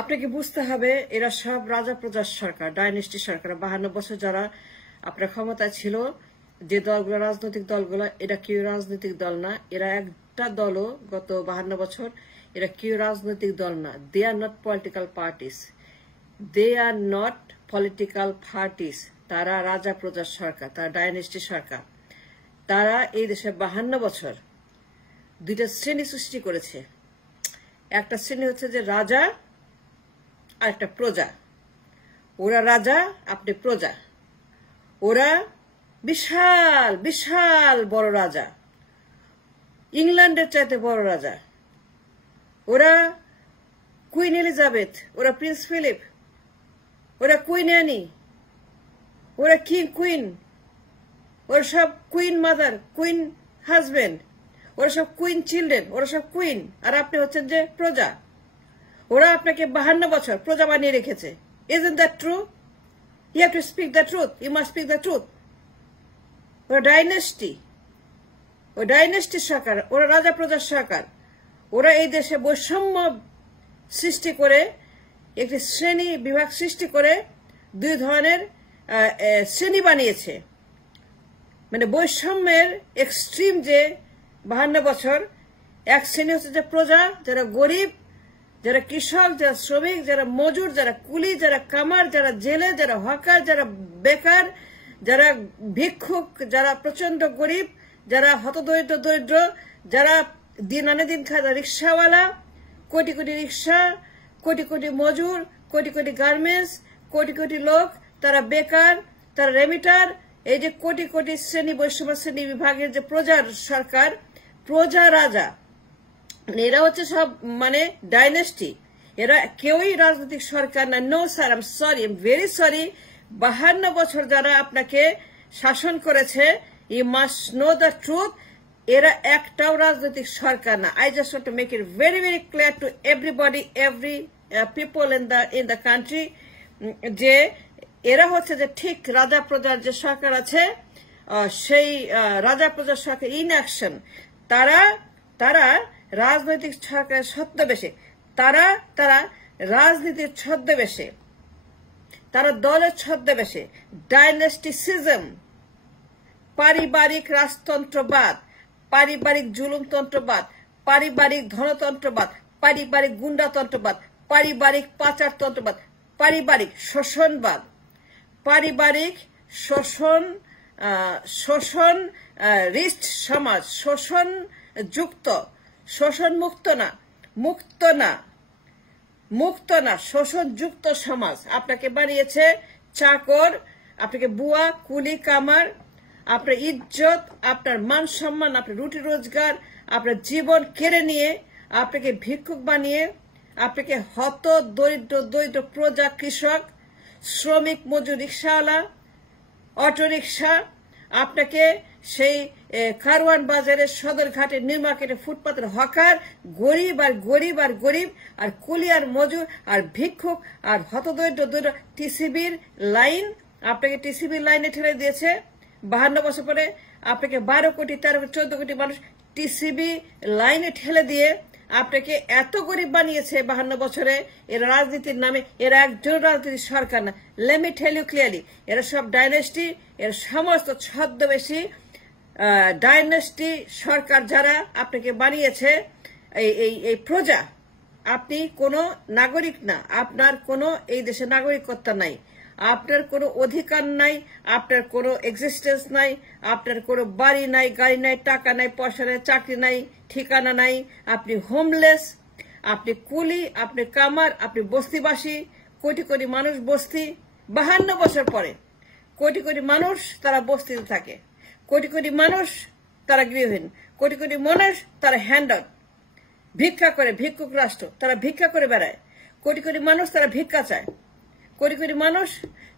আপনাকে বুঝতে হবে এরা সব রাজা প্রজার সরকার, ডাইনেস্টি সরকার। 52 বছর যারা আপনার ক্ষমতায় ছিল, যে দলগুলো, রাজনৈতিক দলগুলো, এরা কেউ রাজনৈতিক দল না। এরা একটা দলও গত 52 বছর এরা কেউ রাজনৈতিক দল না। They are not political parties, they are not political parties. তারা রাজা প্রজার সরকার, তারা ডাইনেস্টি সরকার। তারা এই দেশে 52 বছর দুইটা শ্রেণী সৃষ্টি করেছে। একটা শ্রেণী হচ্ছে যে রাজা আর একটা প্রজা। ওরা রাজা, আপনি প্রজা। ওরা বিশাল বিশাল বড় রাজা, ইংল্যান্ডের চাইতে বড় রাজা। ওরা কুইন এলিজাবেথ, ওরা প্রিন্স ফিলিপ, ওরা কুইন অ্যানি, ওরা কিং কুইন, ওরা সব কুইন মাদার, কুইন হাজবেন্ড, ওরা সব কুইন চিলড্রেন, ওরা সব কুইন। আর আপনি হচ্ছেন যে প্রজা। ওরা আপনাকে 52 বছর প্রজা বানিয়ে রেখেছে। Isn't that true? You have to speak the truth. You must speak the truth. ওরা ডাইনেস্টি, ওই ডাইনেস্টি সরকার, ওরা রাজা প্রজার সরকার। ওরা এই দেশে বৈষম্য সৃষ্টি করে, একটি শ্রেণী বিভাগ সৃষ্টি করে দুই ধরনের শ্রেণী বানিয়েছে। মানে বৈষম্যের এক্সট্রিম যে 52 বছর, এক শ্রেণী হচ্ছে যে প্রজা, যারা গরিব, যারা কৃষক, যারা শ্রমিক, যারা মজুর, যারা কুলি, যারা কামার, যারা জেলে, যারা হকার, যারা বেকার, যারা ভিক্ষুক, যারা প্রচন্ড গরিব, যারা হতদরিদ্র দরিদ্র, যারা দিন আনে দিন খায়, রিক্সাওয়ালা, কোটি কোটি রিক্সা, কোটি কোটি মজুর, কোটি কোটি গার্মেন্টস, কোটি কোটি লোক, তারা বেকার, তারা রেমিটার। এই যে কোটি কোটি শ্রেণী, বৈষম্য শ্রেণী বিভাগের যে প্রজার সরকার, প্রজা রাজা, এরা হচ্ছে সব মানে ডাইনেস্টি। এরা কেউই রাজনৈতিক সরকার না। No sir, I am sorry, I am very sorry. 52 বছর যারা আপনাকে শাসন করেছে, you must know the truth, এরা একটাও রাজনৈতিক সরকার না। I just want to make it very very clear to everybody, every people in the country, যে এরা হচ্ছে যে ঠিক রাজা প্রজার যে সরকার আছে, সেই রাজা প্রজার সরকার ইন অ্যাকশন। তারা রাজনৈতিক সরকারের ছদ্মবেশে, তারা রাজনীতির ছদ্মবেশে, তারা দলের ছদ্মবেশে ডাইনেস্টিসিজম, পারিবারিক রাজতন্ত্রবাদ, পারিবারিক জুলুমতন্ত্রবাদ, পারিবারিক ধনতন্ত্রবাদ, পারিবারিক গুন্ডাতন্ত্রবাদ, পারিবারিক পাচারতন্ত্রবাদ, পারিবারিক শোষণবাদ, পারিবারিক শোষণ রিস্ট সমাজ, শোষণ যুক্ত, শোষণ মুক্ত না, শোষণ যুক্ত সমাজ আপনাকে বানিয়েছে চাকর, আপনাকে বুয়া, কুলি, কামার, আপনার ইজ্জত, আপনার মান সম্মান, আপনার রুটি রোজগার, আপনার জীবন কেড়ে নিয়ে আপনাকে ভিক্ষুক বানিয়ে, আপনাকে হত দরিদ্র প্রজা, কৃষক, শ্রমিক, মজুর, রিক্সাওয়ালা, অটোরিক্সা, আপনাকে সেই কারওয়ান বাজারের, সদরঘাটে, নিউ মার্কেটে, ফুটপাতের হকার, গরিব আর কুলি আর মজুর আর ভিক্ষুক আর হতদরিদ্র টিসিবির লাইন, আপনাকে টিসিবির লাইনে ঠেলে দিয়েছে। 52 বছর পরে আপনাকে 12 কোটি 13 কোটি 14 কোটি মানুষ টিসিবি লাইনে ঠেলে দিয়ে আপনাকে এত গরিব বানিয়েছে 52 বছরে। এরা রাজনীতির নামে, এরা একজন রাজনীতির সরকার না। Let me tell you clearly, এরা সব ডাইনেস্টি, এরা সমস্ত ছদ্মবেশী ডাইনেস্টি সরকার যারা আপনাকে বানিয়েছে। এই প্রজা, আপনি কোনো নাগরিক না, আপনার কোনো এই দেশে নাগরিকত্ব নাই, আপনার কোনো অধিকার নাই, আপনার কোনো এক্সিস্টেন্স নাই, আপনার কোনো বাড়ি নাই, গাড়ি নাই, টাকা নাই, পয়সা নাই, চাকরি নাই, ঠিকানা নাই, আপনি হোমলেস, আপনি কুলি, আপনি কামার, আপনি বস্তিবাসী। কোটি কোটি মানুষ বস্তি, 52 বছর পরে কোটি কোটি মানুষ তারা বস্তিতে থাকে, কোটি কোটি মানুষ তারা গৃহহীন, কোটি কোটি মানুষ তারা হ্যান্ড আউট, ভিক্ষা করে, ভিক্ষুক রাষ্ট্র, তারা ভিক্ষা করে বেড়ায়। কোটি কোটি মানুষ তারা ভিক্ষা চায়, কোটি কোটি মানুষ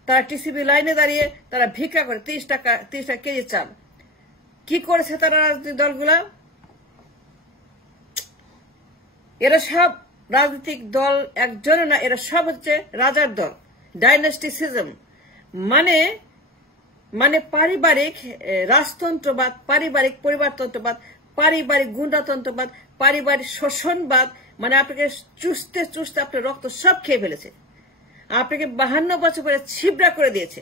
তারা টিসিবি লাইনে দাঁড়িয়ে তারা ভিক্ষা করে 30 টাকা কেজি চাল। কি করেছে তারা রাজনৈতিক দলগুলা? এরা সব রাজনৈতিক দল একজনও না, এরা সব হচ্ছে রাজার দল। ডাইনেস্টিসিজম মানে পারিবারিক রাজতন্ত্রবাদ, পারিবারিক পরিবারতন্ত্রবাদ, পারিবারিক গুন্ডাতন্ত্রবাদ, পারিবারিক শোষণবাদ, মানে আপনাকে চুষতে চুষতে আপনার রক্ত সব খেয়ে ফেলেছে, আপনাকে 52 বছর পরে ছিবড়া করে দিয়েছে।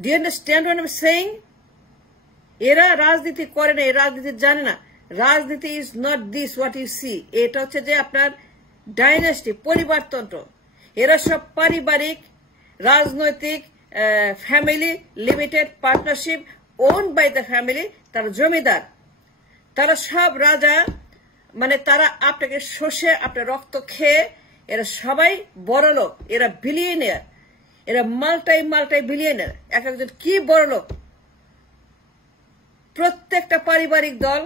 Do you understand what I am saying? এরা রাজনীতি করে না, এরা রাজনীতি জানে না। রাজনীতি is not this what you see. এটা হচ্ছে যে আপনার ডাইনেস্টি, পরিবারতন্ত্র। এরা সব পারিবারিক রাজনৈতিক family, limited partnership, own by the family. তারা জমিদার, তারা সব রাজা, মানে তারা আপনাকে শোষে, আপনার রক্ত খেয়ে, এরা সবাই বড় লোক, এরা বিলিয়নিয়ার, এরা মাল্টাই বিলিয়নিয়ার। এক একজন কি বড় লোক। প্রত্যেকটা পারিবারিক দল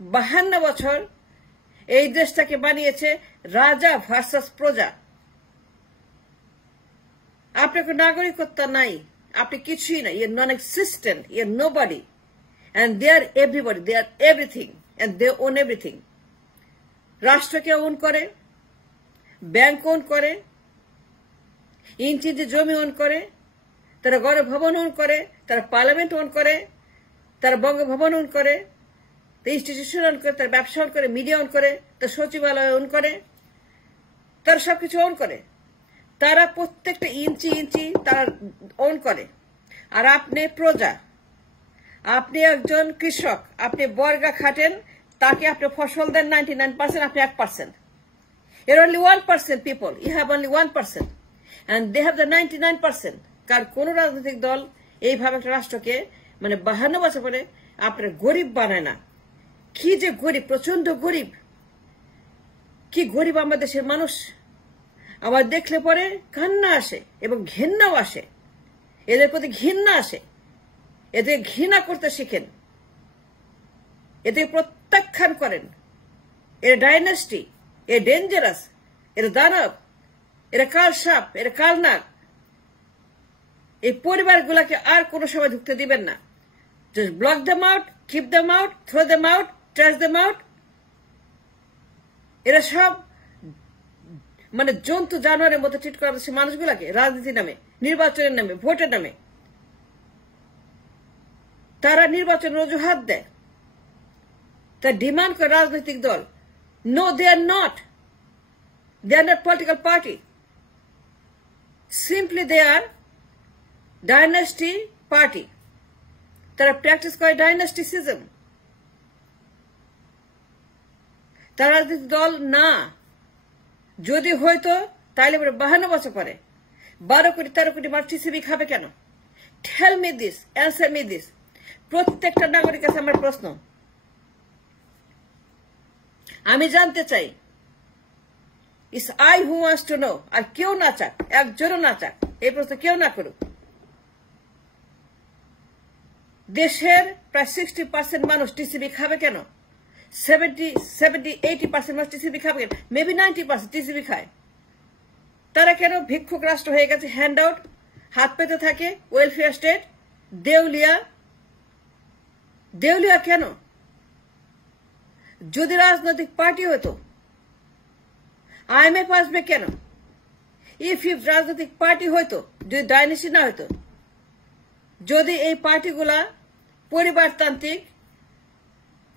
52 বছর এই দেশটাকে বানিয়েছে রাজা ভার্সাস প্রজা। আপনার নাগরিকত্ব নাই, আপনি কিছুই না, ইয়ে নন এক্সিস্টেন্ট, ইয়ে nobody, and they are everybody, they are everything, and they own everything. রাষ্ট্রকে ওন করে, ব্যাংক ওন করে, ইঞ্চি জমি ওন করে, তারা গণভবন ওন করে, তারা পার্লামেন্ট ওন করে, তারা বঙ্গভবন ওন করে, ইনস্টিটিউশন ওন করে, তার ব্যবসা ওন করে, মিডিয়া ওন করে, তার সচিবালয় ওন করে, তারা সবকিছু ওন করে। তারা প্রত্যেকটা ইঞ্চি তারা ওন করে। আর আপনি প্রজা, আপনি একজন কৃষক, আপনি বর্গা খাটেন, তাকে আপনি ফসল দেন 99%, আপনি 1%। এর only 1% people, you have only 1%, and they have the 99%। কার কোন রাজনৈতিক দল এইভাবে একটা রাষ্ট্রকে, মানে 52 বছর পরে আপনার গরিব বানায় না। কি যে গরিব, প্রচন্ড গরিব, কি গরিব আমার দেশের মানুষ। আমার দেখলে পরে কান্না আসে এবং ঘৃণাও আসে, এদের প্রতি ঘৃণা আসে। এদের ঘৃণা করতে শিখেন, এদের প্রত্যাখ্যান করেন। এরা ডাইনেস্টি, এ ডেঞ্জারাস, এরা দানব, এরা কাল সাপ, এরা কালনাগ। এই পরিবারগুলোকে আর কোনো সময় ঢুকতে দিবেন না। Just block them out, keep them out, throw them out, trash them out. এরা সব মানে জন্তু জানোয়ারের মতো ট্রিট করা হচ্ছে মানুষগুলাকে, রাজনীতির নামে, নির্বাচনের নামে, ভোটের নামে। তারা নির্বাচনের অজুহাত দেয়, তারা ডিমান্ড করে রাজনৈতিক দল। No, they are not, they are not political party, simply they are dynasty party. তারা প্র্যাকটিস করে ডাইনেস্টিসিজম। তারা রাজনৈতিক দল না। যদি হয়তো তাইলে 52 বছর পরে 12 কোটি 13 কোটি মানুষ টিসিবি খাবে কেন? Tell me this, answer me this. প্রত্যেকটা নাগরিক কাছে আমার প্রশ্ন, আমি জানতে চাই। Is I who wants to know. আর কেউ না চাক, একজনও না চাক, এই প্রশ্ন কেউ না করুক। দেশের প্রায় 60% মানুষ টিসিবি খাবে কেন? 70-80% মানুষ টিসিবি খাবে কেন? মেবি 90% টিসিবি খায়। তারা কেন ভিক্ষুক রাষ্ট্র হয়ে গেছে? হ্যান্ড আউট, হাত পেতে থাকে, ওয়েলফেয়ার স্টেট, দেউলিয়া। দেউলিয়া কেন? যদি রাজনৈতিক পার্টি হতো IMF আসবে কেন? ইফ রাজনৈতিক পার্টি হইতো, যদি ডাইনেস্টি না হইতো, যদি এই পার্টিগুলা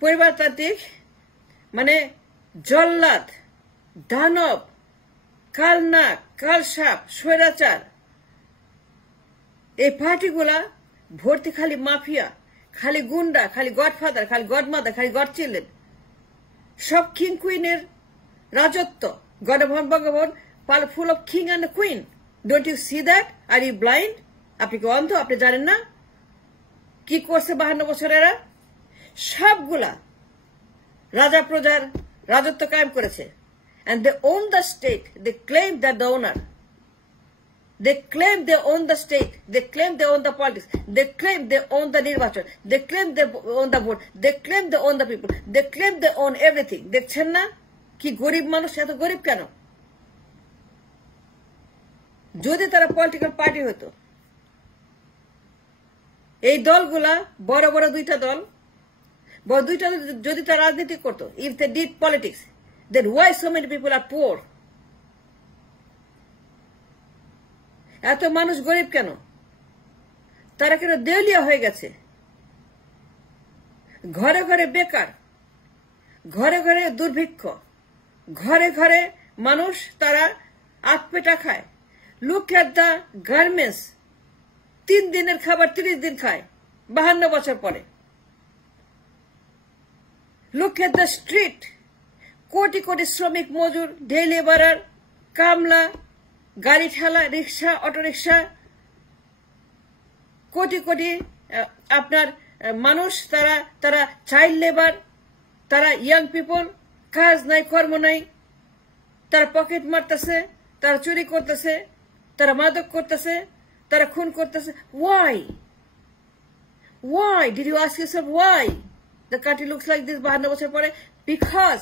পরিবারতান্ত্রিক মানে জল্লাদ, দানব, কালনাগ, কালসাপ, স্বৈরাচার, এই পার্টিগুলা ভর্তি খালি মাফিয়া, খালি গুন্ডা, খালি গডফাদার, খালি গডমাদার, খালি গড চিলড্রেন, সব কিং কুইনের রাজত্ব। Ganabhaban, Bangabhaban, full of king and queen. Don't you see that? Are you blind? আপনি কি অন্ধ? আপনি জানেন না কি করছে 52 বছর এরা? সবগুলা রাজা প্রজার রাজত্ব কায়েম করেছে। And they own the state. They claim they're the owner. They claim they own the state. They claim they own the politics. They claim they own the নির্বাচন. They claim they own the vote. They claim they own the people. They claim they own everything. দেখছেন না কি গরিব মানুষ? এত গরিব কেন? যদি তারা পলিটিক্যাল পার্টি হতো, এই দলগুলা বড় বড় দুইটা দল, যদি তারা রাজনীতি করতো, if they did politics, then why so many people are poor? এত মানুষ গরিব কেন? তারা কেন দেউলিয়া হয়ে গেছে? ঘরে ঘরে বেকার, ঘরে ঘরে দুর্ভিক্ষ, ঘরে ঘরে মানুষ তারা আতপেটা খায়। লুক এট দ্য গার্মেন্টস, 3 দিনের খাবার 30 দিন খায় 52 বছর পরে। Look at the street, crore crore শ্রমিক মজুর, ডে লেবারার, কামলা, গাড়ি ঠেলা, রিক্সা, অটোরিক্সা, কোটি কোটি আপনার মানুষ, তারা চাইল্ড লেবার, তারা ইয়াং পিপল, কাজ নাই, কর্ম নাই, তারা পকেট মারতেছে, তারা চুরি করতেছে, তারা মাদক করতেছে, তারা খুন করতেছে। Why did you ask yourself why the country looks like this 52 বছর পরে? Because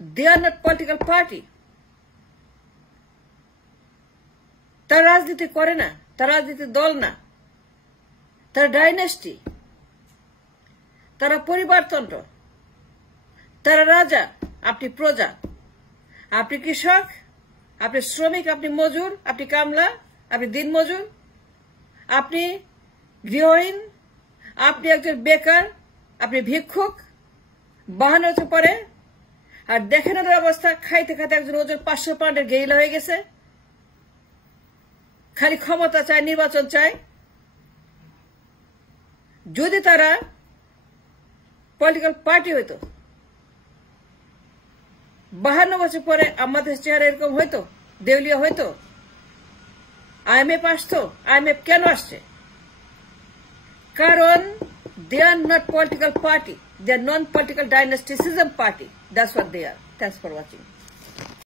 they are not political party. তারা রাজনীতি করে না, তারা রাজনীতির দল না, তারা ডাইনেস্টি, তারা পরিবারতন্ত্র, তারা রাজা, আপনি প্রজা, আপনি কৃষক, আপনি শ্রমিক, আপনি মজুর, আপনি কামলা, আপনি দিনমজুর, আপনি গৃহহীন, আপনি একজন বেকার, আপনি ভিক্ষুক। 52 বছর পরে আর দেখেন ওদের অবস্থা, খাইতে খাইতে একজন ওজন 500 পাউন্ডের গেরিলা হয়ে গেছে। খালি ক্ষমতা চায়, নির্বাচন চায়। যদি তারা পলিটিক্যাল পার্টি হইতো, 52 বছর পরে আমাদের চেহারা এরকম হইতো, দেউলিয়া হইতো, IMF আসতো। IMF কেন আসছে? কারণ they are not political party, they are non-political dynastism party. That's what they are. Thanks for watching.